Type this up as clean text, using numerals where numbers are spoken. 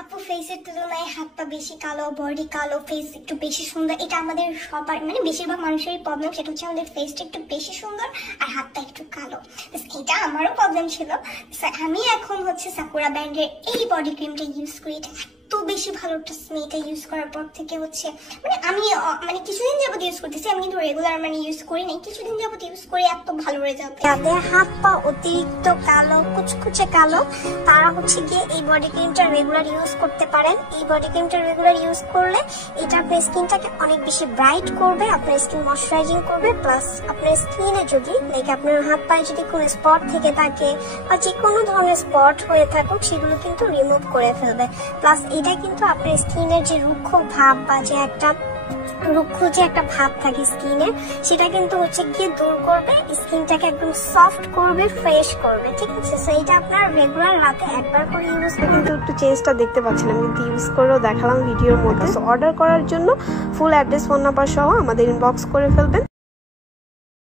আপু ফেসের তুলনায় হাত পা বেশি কালো, বডি কালো, ফেস একটু বেশি সুন্দর। এটা আমাদের সবার মানে বেশিরভাগ মানুষেরই প্রবলেম, সেটা হচ্ছে আমাদের ফেসটা একটু বেশি সুন্দর আর হাতটা একটু কালো। এটা আমারও প্রবলেম ছিল। আমি এখন হচ্ছে সাকুরা ব্র্যান্ডের এই বডি ক্রিমটা ইউজ করি। এটা এত বেশি ভালো ট্রাস্ট মি। এটা ইউজ করার পর থেকে হচ্ছে মানে আমি মানে কিছুদিন যাবত ইউজ করতেছি, আমি কিন্তু রেগুলার মানে ইউজ করি নাই, কিছুদিন যাবত ইউজ করে এত ভালো রেজাল্ট। যাদের হাত পা অতিরিক্ত কালো, কুচকুচে কালো, তারা হচ্ছে গিয়ে এই বডি ক্রিমটা রেগুলার ইউজ করতে পারেন। এই বডি ক্রিমটা রেগুলার ইউজ করলে এটা আপনার স্কিনটাকে অনেক বেশি ব্রাইট করবে, আপনার স্কিন ময়শ্চারাইজিং করবে, প্লাস আপনার স্কিনে যদি লাইক আপনার হাত পায়ে যদি কোনো স্পট থেকে থাকে বা যে কোনো ধরনের স্পট হয়ে থাকুক সেগুলো কিন্তু রিমুভ করে ফেলবে। প্লাস এটা কিন্তু আপনার স্কিনের যে রুক্ষ ভাব বা যে একটা ভাব থাকে স্কিনে, সেটা কিন্তু হচ্ছে গিয়ে দূর করবে, স্কিনটাকে একদম সফট করবে, ফ্রেশ করবে। ঠিক আছে, সো এটা আপনার রেগুলার রাতে একবার করে ইউজ করলে কিন্তু একটু চেঞ্জটা দেখতে পাচ্ছিলাম, কিন্তু ইউজ করেও দেখালাম ভিডিওর মধ্যে। সো অর্ডার করার জন্য ফুল অ্যাড্রেস, ফোন নাম্বার সহ আমাদের ইনবক্স করে ফেলবেন।